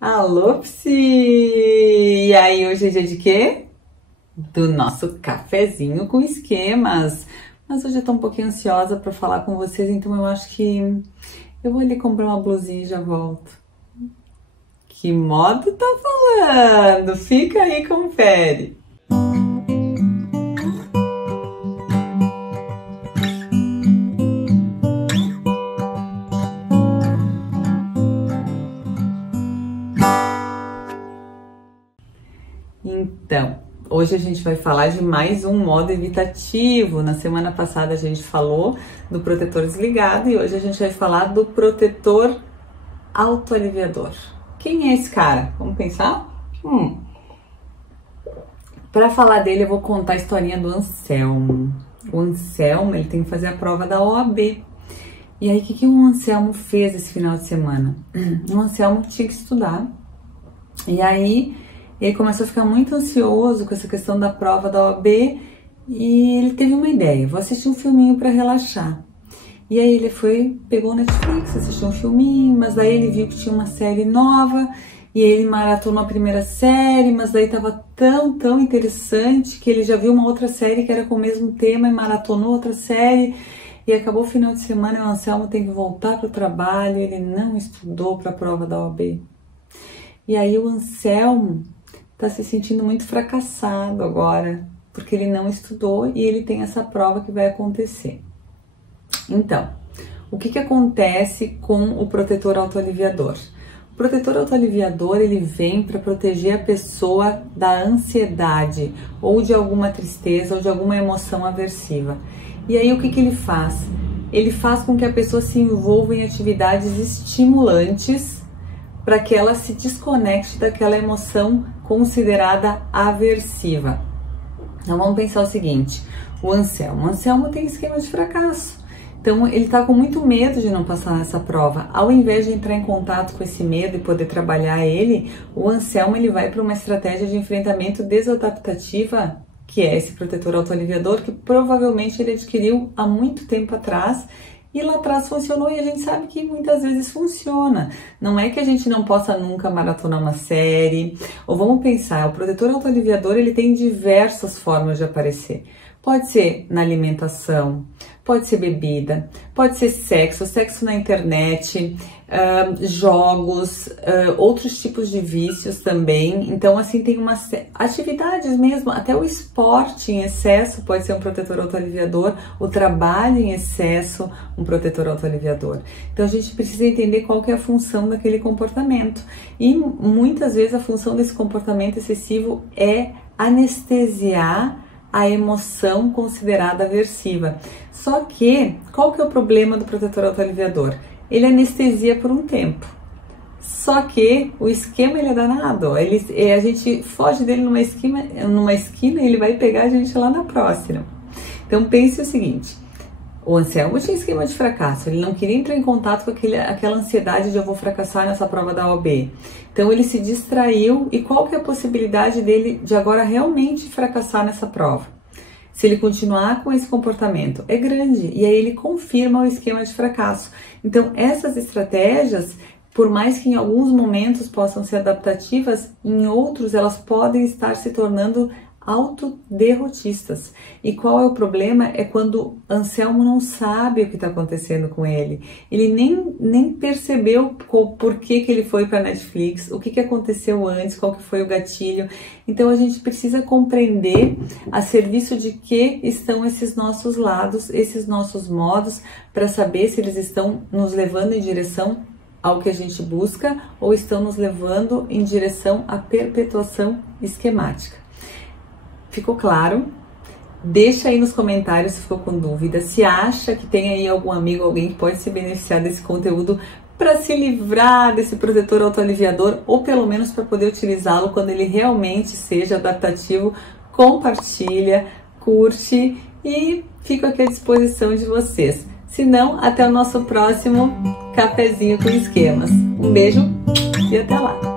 Alô, Psi! E aí, hoje é dia de quê? Do nosso cafezinho com esquemas. Mas hoje eu tô um pouquinho ansiosa para falar com vocês, então eu acho que eu vou ali comprar uma blusinha e já volto. Que modo tá falando? Fica aí, confere. Então, hoje a gente vai falar de mais um modo evitativo. Na semana passada a gente falou do protetor desligado e hoje a gente vai falar do protetor autoaliviador. Quem é esse cara? Vamos pensar? Para falar dele eu vou contar a historinha do Anselmo. O Anselmo, ele tem que fazer a prova da OAB. E aí, o que o Anselmo fez esse final de semana? O Anselmo tinha que estudar. E aí, ele começou a ficar muito ansioso com essa questão da prova da OAB e ele teve uma ideia, vou assistir um filminho para relaxar. E aí ele pegou o Netflix, assistiu um filminho, mas daí ele viu que tinha uma série nova e aí ele maratonou a primeira série, mas daí tava tão interessante que ele já viu uma outra série que era com o mesmo tema e maratonou outra série e acabou o final de semana e o Anselmo tem que voltar para o trabalho, ele não estudou para a prova da OAB. E aí o Anselmo tá se sentindo muito fracassado agora, porque ele não estudou e ele tem essa prova que vai acontecer. Então, o que acontece com o protetor autoaliviador? O protetor autoaliviador, ele vem para proteger a pessoa da ansiedade, ou de alguma tristeza, ou de alguma emoção aversiva. E aí o que ele faz? Ele faz com que a pessoa se envolva em atividades estimulantes para que ela se desconecte daquela emoção considerada aversiva. Então vamos pensar o seguinte, o Anselmo tem esquema de fracasso, então ele está com muito medo de não passar nessa prova. Ao invés de entrar em contato com esse medo e poder trabalhar ele, o Anselmo ele vai para uma estratégia de enfrentamento desadaptativa, que é esse protetor autoaliviador, que provavelmente ele adquiriu há muito tempo atrás. E lá atrás funcionou e a gente sabe que muitas vezes funciona. Não é que a gente não possa nunca maratonar uma série. Ou vamos pensar, o protetor autoaliviador ele tem diversas formas de aparecer. Pode ser na alimentação, pode ser bebida, pode ser sexo na internet, jogos, outros tipos de vícios também. Então, assim, tem umas atividades mesmo, até o esporte em excesso pode ser um protetor autoaliviador, o trabalho em excesso, um protetor autoaliviador. Então, a gente precisa entender qual que é a função daquele comportamento. E muitas vezes a função desse comportamento excessivo é anestesiar a emoção considerada aversiva. Só que, qual que é o problema do protetor autoaliviador? Ele anestesia por um tempo. Só que o esquema ele é danado. A gente foge dele numa esquina e ele vai pegar a gente lá na próxima. Então pense o seguinte, o Anselmo tinha esquema de fracasso, ele não queria entrar em contato com aquela ansiedade de eu vou fracassar nessa prova da OAB. Então ele se distraiu e qual que é a possibilidade dele de agora realmente fracassar nessa prova? Se ele continuar com esse comportamento, é grande, e aí ele confirma o esquema de fracasso. Então essas estratégias, por mais que em alguns momentos possam ser adaptativas, em outros elas podem estar se tornando autoderrotistas. E qual é o problema? É quando Anselmo não sabe o que está acontecendo com ele. Ele nem percebeu por que ele foi para a Netflix, o que aconteceu antes, qual que foi o gatilho. Então a gente precisa compreender a serviço de que estão esses nossos lados, esses nossos modos, para saber se eles estão nos levando em direção ao que a gente busca ou estão nos levando em direção à perpetuação esquemática. Ficou claro? Deixa aí nos comentários se ficou com dúvida, se acha que tem aí algum amigo, alguém que pode se beneficiar desse conteúdo para se livrar desse protetor autoaliviador ou pelo menos para poder utilizá-lo quando ele realmente seja adaptativo. Compartilha, curte e fico aqui à disposição de vocês. Se não, até o nosso próximo cafezinho com esquemas. Um beijo e até lá!